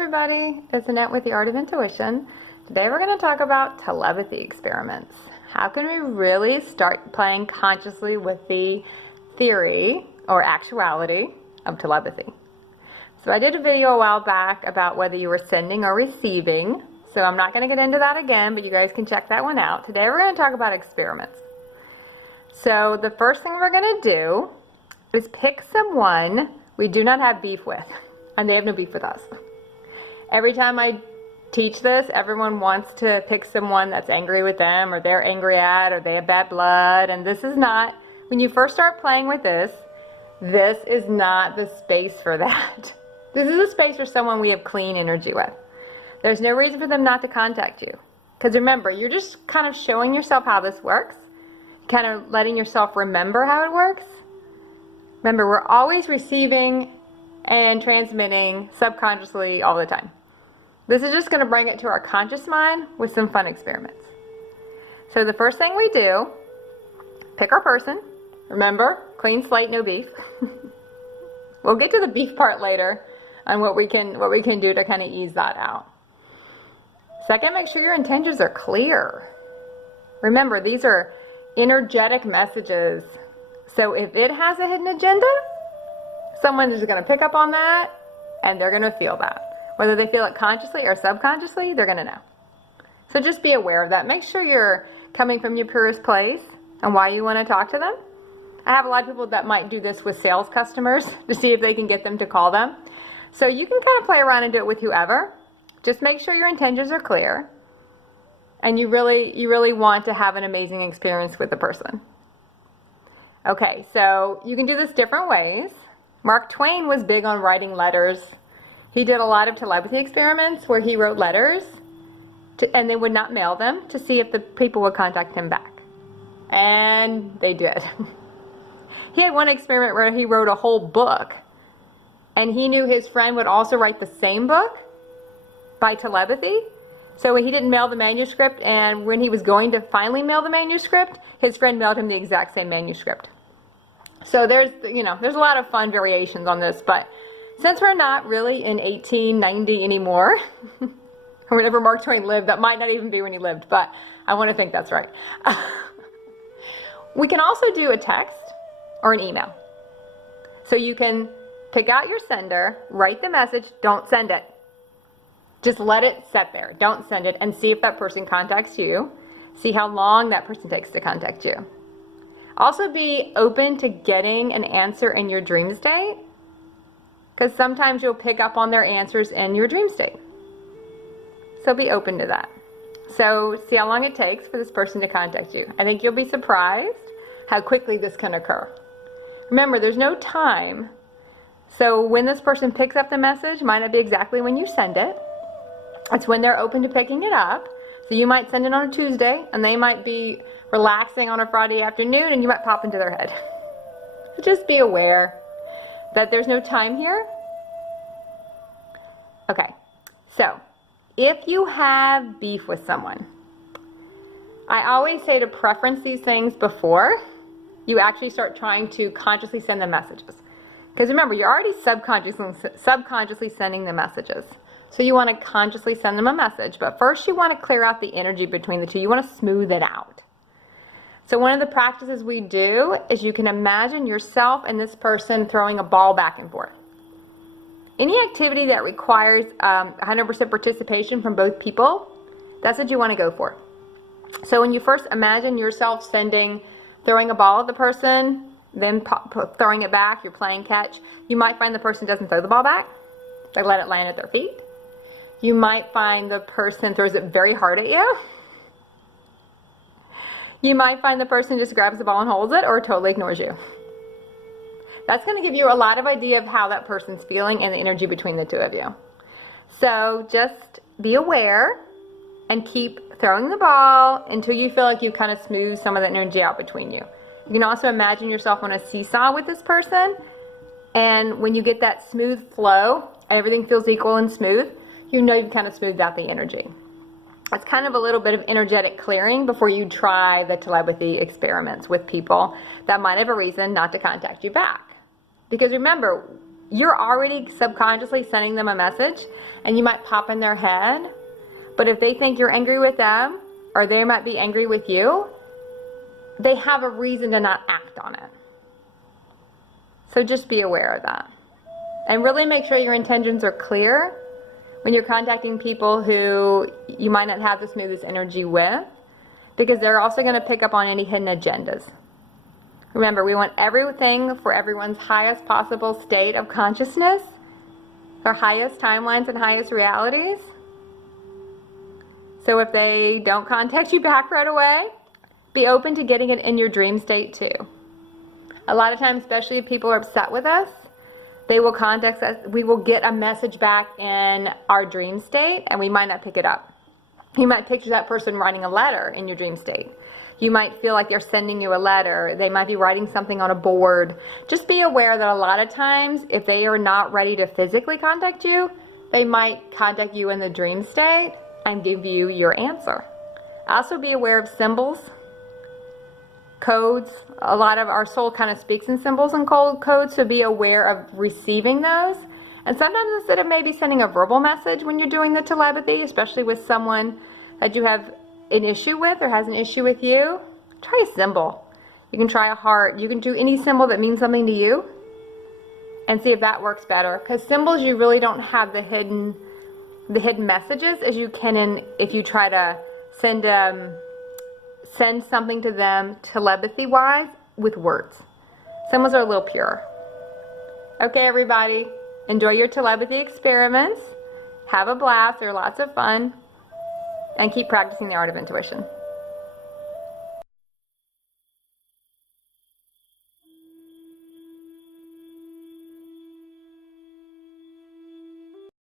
everybody, it's Annette with the Art of Intuition. Today we're going to talk about telepathy experiments. How can we really start playing consciously with the theory or actuality of telepathy? So I did a video a while back about whether you were sending or receiving, so I'm not going to get into that again, but you guys can check that one out. Today we're going to talk about experiments. So the first thing we're going to do is pick someone we do not have beef with, and they have no beef with us. Every time I teach this, everyone wants to pick someone that's angry with them, or they're angry at, or they have bad blood, and this is not, when you first start playing with this is not the space for that. This is a space for someone we have clean energy with. There's no reason for them not to contact you. Because remember, you're just kind of showing yourself how this works, kind of letting yourself remember how it works. Remember, we're always receiving and transmitting subconsciously all the time. This is just going to bring it to our conscious mind with some fun experiments. So the first thing we do, pick our person. Remember, clean slate, no beef. We'll get to the beef part later on what we can do to kind of ease that out. Second, make sure your intentions are clear. Remember, these are energetic messages. So if it has a hidden agenda, someone is going to pick up on that and they're going to feel that. Whether they feel it consciously or subconsciously, they're going to know. So just be aware of that. Make sure you're coming from your purest place and why you want to talk to them. I have a lot of people that might do this with sales customers to see if they can get them to call them. So you can kind of play around and do it with whoever. Just make sure your intentions are clear and you really want to have an amazing experience with the person. Okay, so you can do this different ways. Mark Twain was big on writing letters. He did a lot of telepathy experiments where he wrote letters and they would not mail them to see if the people would contact him back. And they did. He had one experiment where he wrote a whole book and he knew his friend would also write the same book by telepathy. So he didn't mail the manuscript, and when he was going to finally mail the manuscript, his friend mailed him the exact same manuscript. So there's a lot of fun variations on this, but since we're not really in 1890 anymore, or whenever Mark Twain lived, that might not even be when he lived, but I want to think that's right. We can also do a text or an email. So you can pick out your sender, write the message, don't send it. Just let it sit there. Don't send it and see if that person contacts you. See how long that person takes to contact you. Also be open to getting an answer in your dream state, because sometimes you'll pick up on their answers in your dream state. So be open to that. So see how long it takes for this person to contact you. I think you'll be surprised how quickly this can occur. Remember, there's no time. So when this person picks up the message, might not be exactly when you send it. It's when they're open to picking it up. So you might send it on a Tuesday, and they might be relaxing on a Friday afternoon, and you might pop into their head. So just be aware that there's no time here. Okay, so if you have beef with someone, I always say to preference these things before you actually start trying to consciously send them messages. Because remember, you're already subconsciously sending them messages. So you want to consciously send them a message, but first you want to clear out the energy between the two. You want to smooth it out. So one of the practices we do is you can imagine yourself and this person throwing a ball back and forth. Any activity that requires 100% participation from both people, that's what you want to go for. So when you first imagine yourself throwing a ball at the person, then throwing it back, you're playing catch, you might find the person doesn't throw the ball back. They let it land at their feet. You might find the person throws it very hard at you. You might find the person just grabs the ball and holds it or totally ignores you. That's going to give you a lot of idea of how that person's feeling and the energy between the two of you. So just be aware and keep throwing the ball until you feel like you've kind of smoothed some of the energy out between you. You can also imagine yourself on a seesaw with this person, and when you get that smooth flow, everything feels equal and smooth, you know you've kind of smoothed out the energy. It's kind of a little bit of energetic clearing before you try the telepathy experiments with people that might have a reason not to contact you back. Because remember, you're already subconsciously sending them a message, and you might pop in their head. But if they think you're angry with them, or they might be angry with you, they have a reason to not act on it. So just be aware of that. And really make sure your intentions are clear when you're contacting people who you might not have the smoothest energy with, because they're also going to pick up on any hidden agendas. Remember, we want everything for everyone's highest possible state of consciousness, their highest timelines and highest realities. So if they don't contact you back right away, be open to getting it in your dream state too. A lot of times, especially if people are upset with us, they will contact us. We will get a message back in our dream state, and we might not pick it up. You might picture that person writing a letter in your dream state. You might feel like they're sending you a letter. They might be writing something on a board. Just be aware that a lot of times, if they are not ready to physically contact you, they might contact you in the dream state and give you your answer. Also be aware of symbols, codes. A lot of our soul kind of speaks in symbols and codes, so be aware of receiving those. And sometimes instead of maybe sending a verbal message when you're doing the telepathy, especially with someone that you have an issue with or has an issue with you, try a symbol. You can try a heart. You can do any symbol that means something to you and see if that works better. Because symbols, you really don't have the hidden messages as you can if you try to send something to them telepathy-wise with words. Symbols are a little pure. Okay, everybody, enjoy your telepathy experiments. Have a blast. They're lots of fun. And keep practicing the art of intuition.